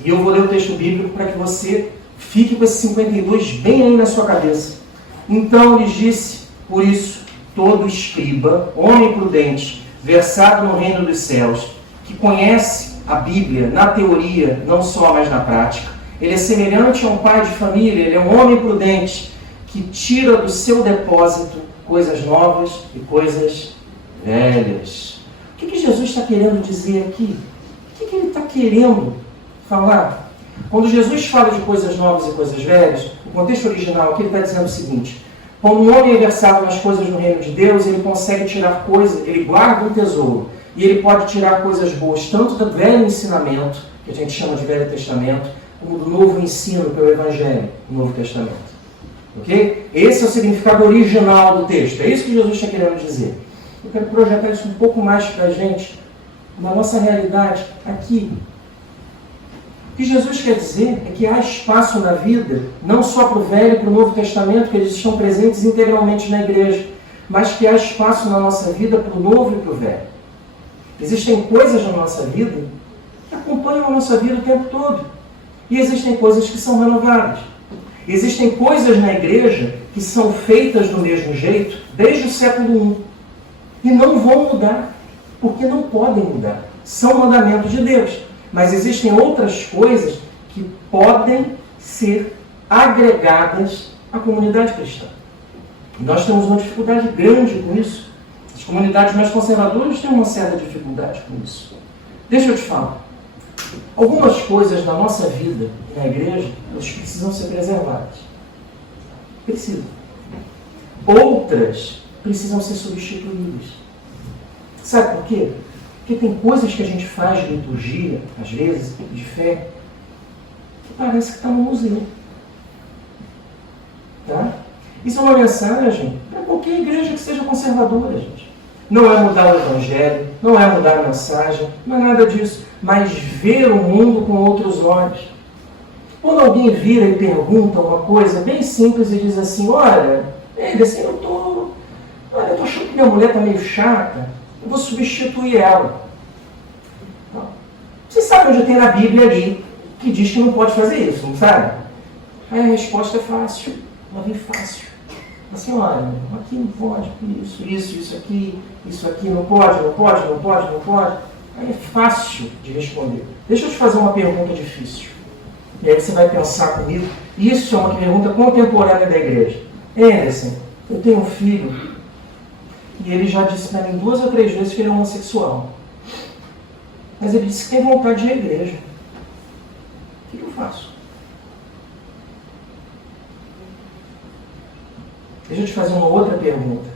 E eu vou ler o texto bíblico para que você fique com esse 52 bem aí na sua cabeça. Então lhes disse, por isso, todo escriba, homem prudente, versado no reino dos céus, que conhece a Bíblia na teoria, não só, mas na prática. Ele é semelhante a um pai de família, ele é um homem prudente, que tira do seu depósito coisas novas e coisas velhas. O que Jesus está querendo dizer aqui? O que ele está querendo falar? Quando Jesus fala de coisas novas e coisas velhas, o contexto original aqui ele está dizendo o seguinte: quando um homem é versado nas coisas do reino de Deus, ele consegue tirar coisas, ele guarda um tesouro, e ele pode tirar coisas boas, tanto do velho ensinamento, que a gente chama de Velho Testamento, como do novo ensino, que é o Evangelho, do Novo Testamento. Ok? Esse é o significado original do texto. É isso que Jesus está querendo dizer. Eu quero projetar isso um pouco mais para a gente, na nossa realidade, aqui. O que Jesus quer dizer é que há espaço na vida, não só para o Velho e para o Novo Testamento, que eles estão presentes integralmente na igreja, mas que há espaço na nossa vida para o Novo e para o Velho. Existem coisas na nossa vida que acompanham a nossa vida o tempo todo. E existem coisas que são renovadas. Existem coisas na igreja que são feitas do mesmo jeito desde o século I. E não vão mudar, porque não podem mudar. São mandamentos de Deus. Mas existem outras coisas que podem ser agregadas à comunidade cristã. E nós temos uma dificuldade grande com isso. As comunidades mais conservadoras têm uma certa dificuldade com isso. Deixa eu te falar. Algumas coisas na nossa vida, na igreja, elas precisam ser preservadas. Precisam. Outras precisam ser substituídas. Sabe por quê? Porque tem coisas que a gente faz de liturgia, às vezes, de fé, que parece que está no museu. Tá? Isso é uma mensagem para qualquer igreja que seja conservadora, gente. Não é mudar o evangelho, não é mudar a mensagem, não é nada disso, mas ver o mundo com outros olhos. Quando alguém vira e pergunta uma coisa bem simples e diz assim, olha, assim, eu tô achando que minha mulher está meio chata, eu vou substituir ela. Você sabe onde tem na Bíblia ali que diz que não pode fazer isso, não sabe? Aí a resposta é fácil, ela vem fácil. Assim, olha, aqui não pode, isso aqui, não pode. Aí é fácil de responder. Deixa eu te fazer uma pergunta difícil. E aí você vai pensar comigo. Isso é uma pergunta contemporânea da igreja. Anderson, eu tenho um filho e ele já disse para mim 2 ou 3 vezes que ele é homossexual. Mas ele disse que tem vontade de ir à igreja. O que eu faço? Deixa eu te fazer uma outra pergunta.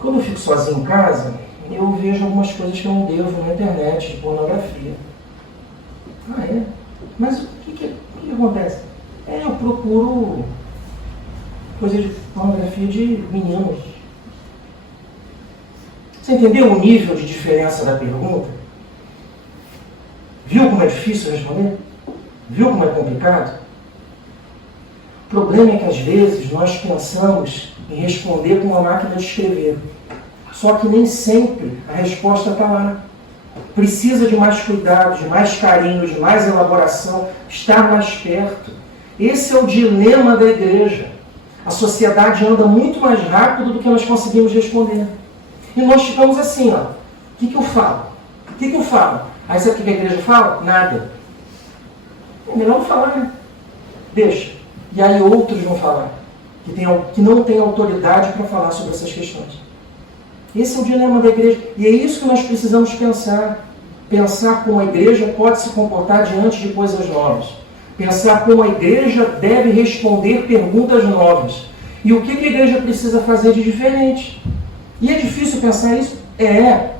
Quando eu fico sozinho em casa, eu vejo algumas coisas que eu não devo na internet, de pornografia. Ah, é? Mas o que acontece? Eu procuro coisa de pornografia de meninos. Você entendeu o nível de diferença da pergunta? Viu como é difícil responder? Viu como é complicado? O problema é que às vezes nós pensamos em responder com uma máquina de escrever. Só que nem sempre a resposta está lá. Precisa de mais cuidado, de mais carinho, de mais elaboração, estar mais perto. Esse é o dilema da igreja. A sociedade anda muito mais rápido do que nós conseguimos responder. E nós ficamos assim, ó. O que eu falo? O que eu falo? Aí sabe o que a igreja fala? Nada. É melhor não falar, né? Deixa. E aí outros vão falar, que não tem autoridade para falar sobre essas questões. Esse é o dilema da igreja. E é isso que nós precisamos pensar. Pensar como a igreja pode se comportar diante de coisas novas. Pensar como a igreja deve responder perguntas novas. E o que a igreja precisa fazer de diferente. E é difícil pensar isso? É.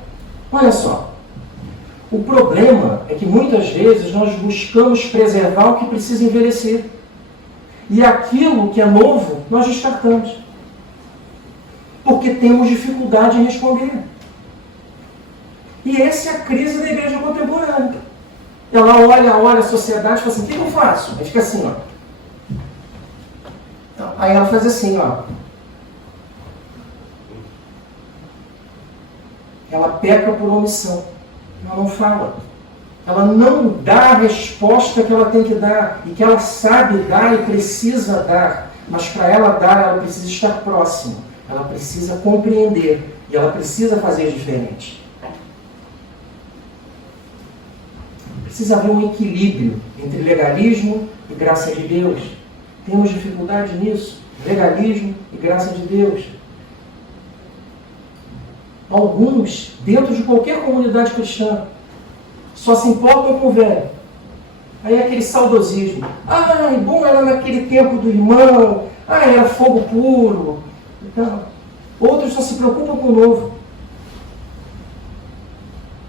Olha só. O problema é que muitas vezes nós buscamos preservar o que precisa envelhecer. E aquilo que é novo, nós descartamos. Porque temos dificuldade em responder. E essa é a crise da igreja contemporânea. Ela olha a sociedade e fala assim, o que eu faço? Aí fica assim, ó. Aí ela faz assim, ó. Ela peca por omissão. Ela não fala. Ela não dá a resposta que ela tem que dar. E que ela sabe dar e precisa dar. Mas para ela dar, ela precisa estar próxima. Ela precisa compreender. E ela precisa fazer diferente. Precisa haver um equilíbrio entre legalismo e graça de Deus. Temos dificuldade nisso. Legalismo e graça de Deus. Alguns, dentro de qualquer comunidade cristã, só se importam com o velho. Aí é aquele saudosismo. Ah, bom era naquele tempo do irmão. Ah, era fogo puro. Então, outros só se preocupam com o novo.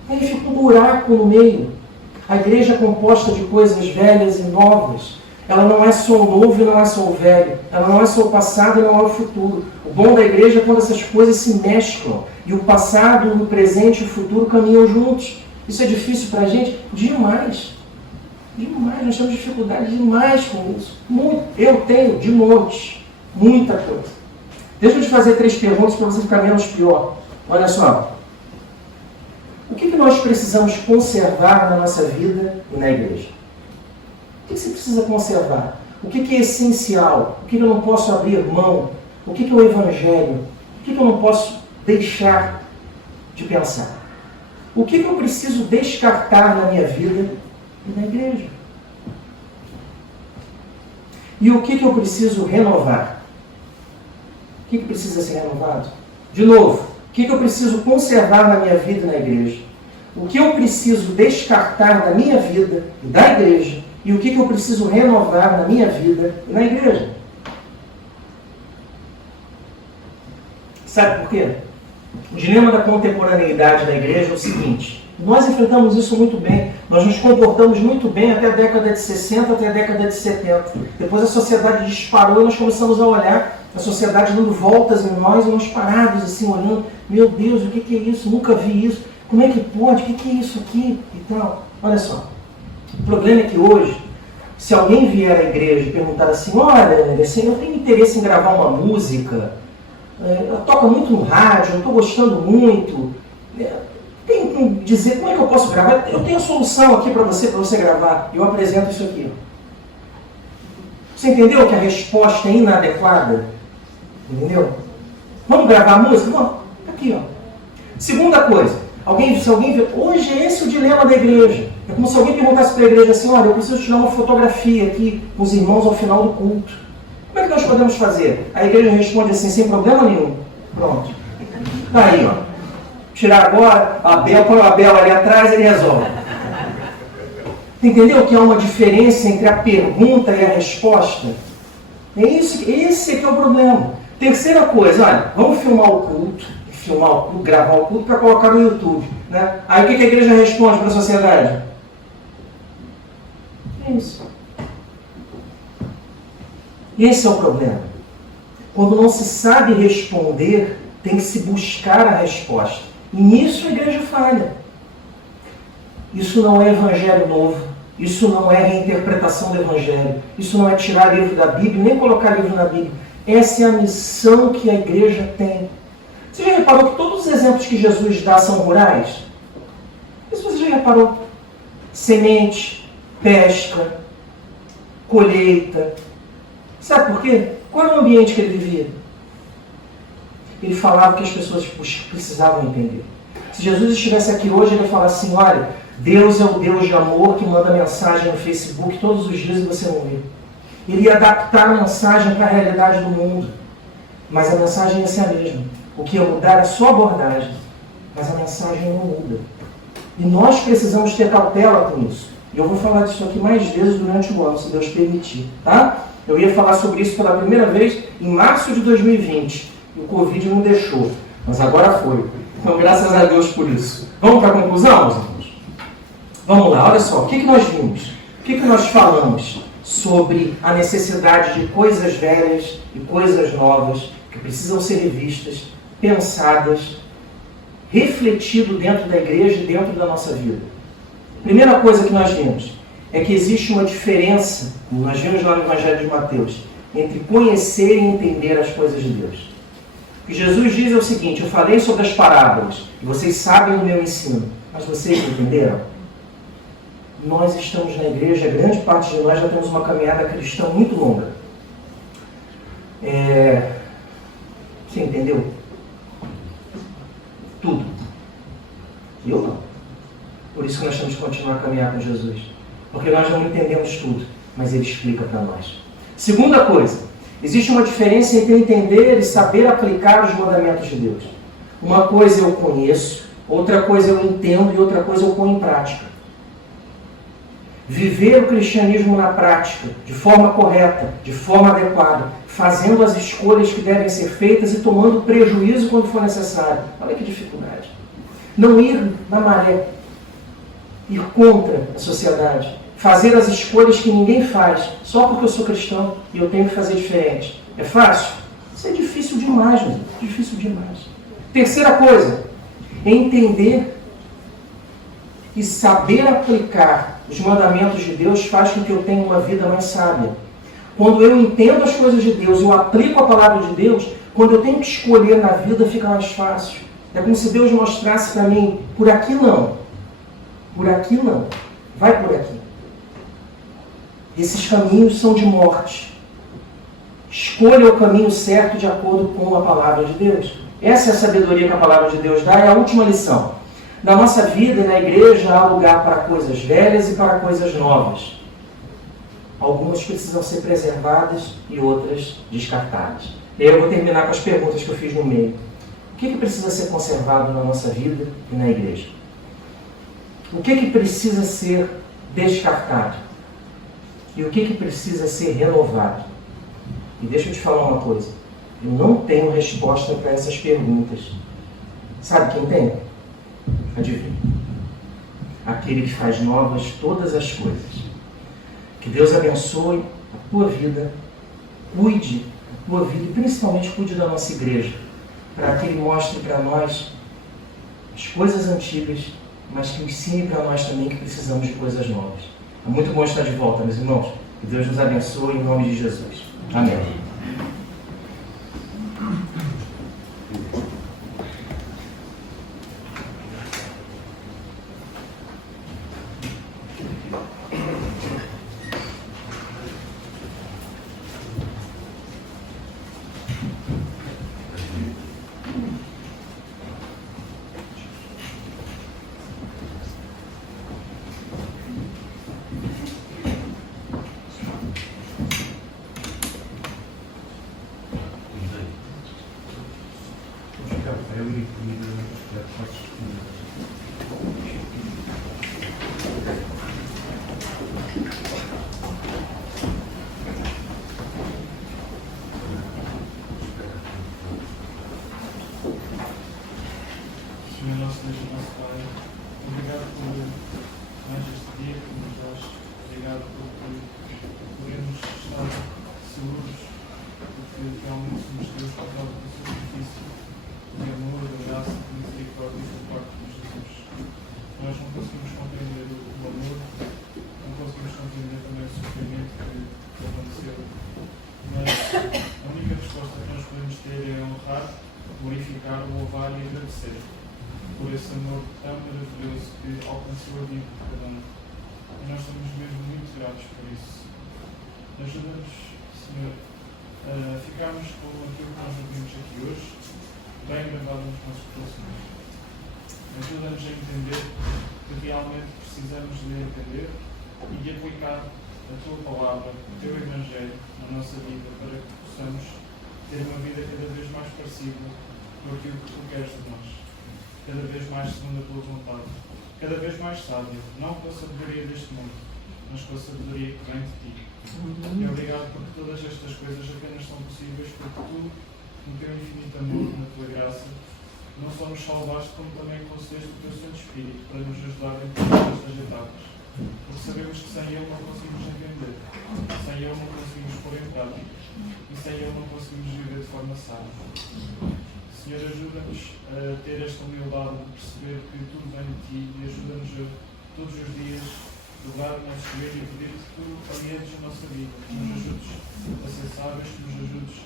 Aí fica um buraco no meio. A igreja é composta de coisas velhas e novas. Ela não é só o novo e não é só o velho. Ela não é só o passado e não é o futuro. O bom da igreja é quando essas coisas se mesclam. E o passado, o presente e o futuro caminham juntos. Isso é difícil para a gente? Demais. Demais. Nós temos dificuldade demais com isso. Muito. Eu tenho de monte. Muita coisa. Deixa eu te fazer 3 perguntas para você ficar menos pior. Olha só. O que nós precisamos conservar na nossa vida e na igreja? O que você precisa conservar? O que é essencial? O que eu não posso abrir mão? O que é o evangelho? O que eu não posso deixar de pensar? O que eu preciso descartar na minha vida e na igreja? E o que eu preciso renovar? O que precisa ser renovado? De novo, o que eu preciso conservar na minha vida e na igreja? O que eu preciso descartar da minha vida e da igreja? E o que eu preciso renovar na minha vida e na igreja? Sabe por quê? O dilema da contemporaneidade da igreja é o seguinte. Nós enfrentamos isso muito bem. Nós nos comportamos muito bem até a década de 60, até a década de 70. Depois a sociedade disparou e nós começamos a olhar a sociedade dando voltas em nós e nós parados assim, olhando. Meu Deus, o que é isso? Nunca vi isso. Como é que pode? O que é isso aqui? E tal. Olha só. O problema é que hoje, se alguém vier à igreja e perguntar assim, olha, assim, eu tenho interesse em gravar uma música, toca muito no rádio, eu estou gostando muito, tem que dizer como é que eu posso gravar, eu tenho a solução aqui para você gravar, eu apresento isso aqui. Você entendeu que a resposta é inadequada? Entendeu? Vamos gravar a música? Vamos, aqui, ó. Segunda coisa, se alguém vê, hoje esse é o dilema da igreja. É como se alguém perguntasse para a igreja assim, olha, eu preciso tirar uma fotografia aqui com os irmãos ao final do culto. Como é que nós podemos fazer? A igreja responde assim, sem problema nenhum. Pronto. Tá aí, ó. Tirar agora, põe o Abel ali atrás, ele resolve. Entendeu que há uma diferença entre a pergunta e a resposta? É isso, esse é que é o problema. Terceira coisa, olha, vamos filmar o culto, gravar o culto para colocar no YouTube. Né? Aí o que a igreja responde para a sociedade? É isso. Esse é o problema. Quando não se sabe responder, tem que se buscar a resposta. E nisso a igreja falha. Isso não é evangelho novo. Isso não é reinterpretação do evangelho. Isso não é tirar livro da Bíblia, nem colocar livro na Bíblia. Essa é a missão que a igreja tem. Você já reparou que todos os exemplos que Jesus dá são rurais? Isso você já reparou? Semente, pesca, colheita. Sabe por quê? Qual era o ambiente que ele vivia? Ele falava que as pessoas precisavam entender. Se Jesus estivesse aqui hoje, ele ia falar assim, olha, Deus é o Deus de amor que manda mensagem no Facebook todos os dias e você não vê. Ele ia adaptar a mensagem para a realidade do mundo. Mas a mensagem ia ser a mesma. O que ia mudar é só a abordagem. Mas a mensagem não muda. E nós precisamos ter cautela com isso. E eu vou falar disso aqui mais vezes durante o ano, se Deus permitir. Tá? Eu ia falar sobre isso pela primeira vez em março de 2020. E o Covid não deixou. Mas agora foi. Então, graças a Deus por isso. Vamos para a conclusão, meus irmãos? Vamos lá, olha só. O que nós vimos? O que nós falamos sobre a necessidade de coisas velhas e coisas novas que precisam ser revistas, pensadas, refletido dentro da igreja e dentro da nossa vida? Primeira coisa que nós vimos é que existe uma diferença, como nós vimos lá no Evangelho de Mateus, entre conhecer e entender as coisas de Deus. O que Jesus diz é o seguinte, eu falei sobre as parábolas, e vocês sabem o meu ensino, mas vocês entenderam? Nós estamos na igreja, a grande parte de nós já temos uma caminhada cristã muito longa. Você entendeu? Tudo. Eu não. Por isso que nós temos que continuar a caminhar com Jesus. Porque nós não entendemos tudo, mas Ele explica para nós. Segunda coisa, existe uma diferença entre entender e saber aplicar os mandamentos de Deus. Uma coisa eu conheço, outra coisa eu entendo e outra coisa eu ponho em prática. Viver o cristianismo na prática, de forma correta, de forma adequada, fazendo as escolhas que devem ser feitas e tomando prejuízo quando for necessário. Olha que dificuldade. Não ir na maré, ir contra a sociedade, fazer as escolhas que ninguém faz, só porque eu sou cristão e eu tenho que fazer diferente. É fácil? Isso é difícil demais, meu Deus. Difícil demais. Terceira coisa, entender e saber aplicar os mandamentos de Deus faz com que eu tenha uma vida mais sábia. Quando eu entendo as coisas de Deus, eu aplico a palavra de Deus, quando eu tenho que escolher na vida, fica mais fácil. É como se Deus mostrasse para mim, por aqui não. Por aqui não. Vai por aqui. Esses caminhos são de morte. Escolha o caminho certo de acordo com a palavra de Deus. Essa é a sabedoria que a palavra de Deus dá, é a última lição. Na nossa vida e na igreja há lugar para coisas velhas e para coisas novas. Algumas precisam ser preservadas e outras descartadas. E aí eu vou terminar com as perguntas que eu fiz no meio. O que precisa ser conservado na nossa vida e na igreja? O que precisa ser descartado? E o que precisa ser renovado? E deixa eu te falar uma coisa. Eu não tenho resposta para essas perguntas. Sabe quem tem? Adivinha? Aquele que faz novas todas as coisas. Que Deus abençoe a tua vida, cuide da tua vida e principalmente cuide da nossa igreja, para que Ele mostre para nós as coisas antigas, mas que ensine para nós também que precisamos de coisas novas. É muito bom estar de volta, meus irmãos. Que Deus nos abençoe em nome de Jesus. Amém. Senhor nosso Deus e nosso Pai, obrigado por mais este dia que nos dás, obrigado por podermos estar seguros, porque realmente somos por esse amor tão maravilhoso que alcançou a vida de cada um. E nós estamos mesmo muito gratos por isso. Ajuda-nos, Senhor, a ficarmos com aquilo que nós ouvimos aqui hoje, bem gravado nos nossos corações. Ajuda-nos a entender que realmente precisamos de entender e de aplicar a Tua Palavra, o Teu Evangelho na nossa vida, para que possamos ter uma vida cada vez mais parecida com aquilo que Tu queres de nós, cada vez mais segundo a Tua vontade, cada vez mais sábia, não com a sabedoria deste mundo, mas com a sabedoria que vem de Ti. E obrigado porque todas estas coisas apenas são possíveis porque Tu, no Teu infinito amor, na Tua graça, não só nos salvaste, como também concedeste o Teu Santo Espírito para nos ajudar em todas estas etapas. Porque sabemos que sem Ele não conseguimos entender, sem Ele não conseguimos pôr em prática e sem Ele não conseguimos viver de forma sábia. Senhor, ajuda-nos a ter esta humildade de perceber que tudo vem de Ti e ajuda-nos a, todos os dias, dobrar o nosso joelho e pedir que Tu orientes a nossa vida, que nos ajudes a ser sábios, que nos ajudes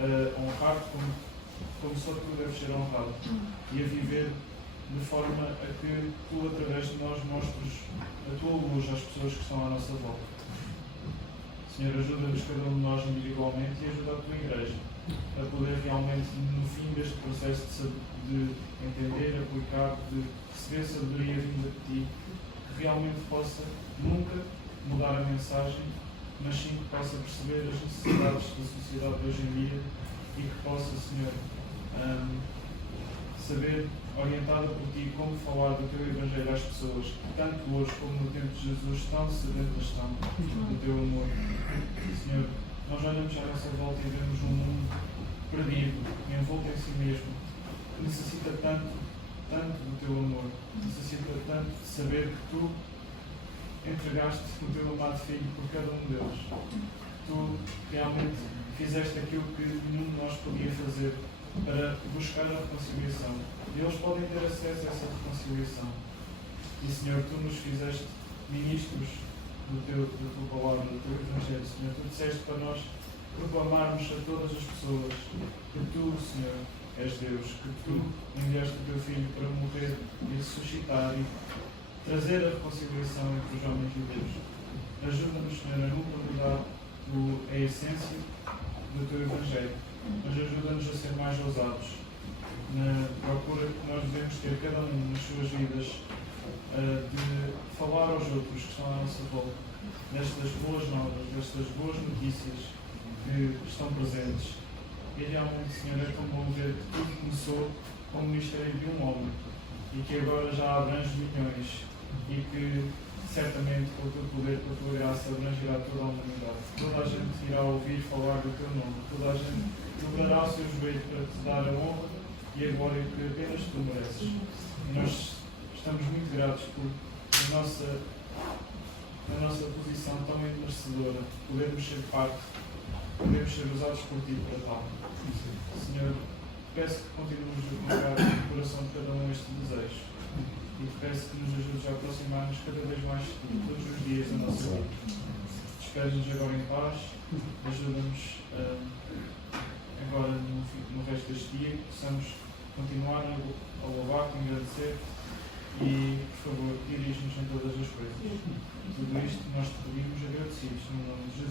a honrar-te como só Tu deves ser honrado e a viver de forma a que Tu, através de nós, mostres a Tua luz às pessoas que estão à nossa volta. Senhor, ajuda-nos cada um de nós individualmente e ajuda a Tua Igreja a poder realmente, no fim deste processo de entender, aplicar, de receber sabedoria vinda de Ti, que realmente possa nunca mudar a mensagem, mas sim que possa perceber as necessidades da sociedade de hoje em dia e que possa, Senhor, saber, orientada por Ti, como falar do Teu Evangelho às pessoas, que tanto hoje como no tempo de Jesus tão sedentas estão do Teu amor. Senhor, nós olhamos à nossa volta e vemos um mundo perdido, envolto em si mesmo, que necessita tanto do Teu amor, necessita tanto de saber que Tu entregaste o Teu amado Filho por cada um deles. Tu realmente fizeste aquilo que nenhum de nós podia fazer para buscar a reconciliação. E eles podem ter acesso a essa reconciliação. E, Senhor, Tu nos fizeste ministros da Tua Palavra, do Teu Evangelho. Senhor, Tu disseste para nós proclamarmos a todas as pessoas que Tu, Senhor, és Deus, que Tu enviaste o Teu Filho para morrer e ressuscitar e trazer a reconciliação entre os homens e Deus. Ajuda-nos, Senhor, a nunca mudar a essência do Teu Evangelho, mas ajuda-nos a ser mais ousados na procura que nós devemos ter, cada um nas suas vidas, de falar aos outros que estão à nossa volta destas boas novas, destas boas notícias que estão presentes. E realmente, Senhor, é tão bom ver que tudo começou com o ministério de um homem e que agora já abrange milhões e que certamente com o Teu poder, com a Tua graça, abrangerá toda a humanidade. Toda a gente irá ouvir falar do Teu nome, toda a gente dobrará o seu joelho para Te dar a honra e a glória que apenas Tu mereces. E nós estamos muito gratos por a nossa posição tão merecedora, podermos ser parte, podermos ser usados por Ti para tal. Senhor, peço que continuemos a colocar no coração de cada um este desejo e te peço que nos ajudes a aproximar-nos cada vez mais de Ti, todos os dias da nossa vida. Despede-nos agora em paz, ajuda-nos agora no resto deste dia, que possamos continuar a louvar-te, a agradecer e, por favor, dirige-nos em todas as coisas. Tudo isto nós te pedimos agradecidos no nome de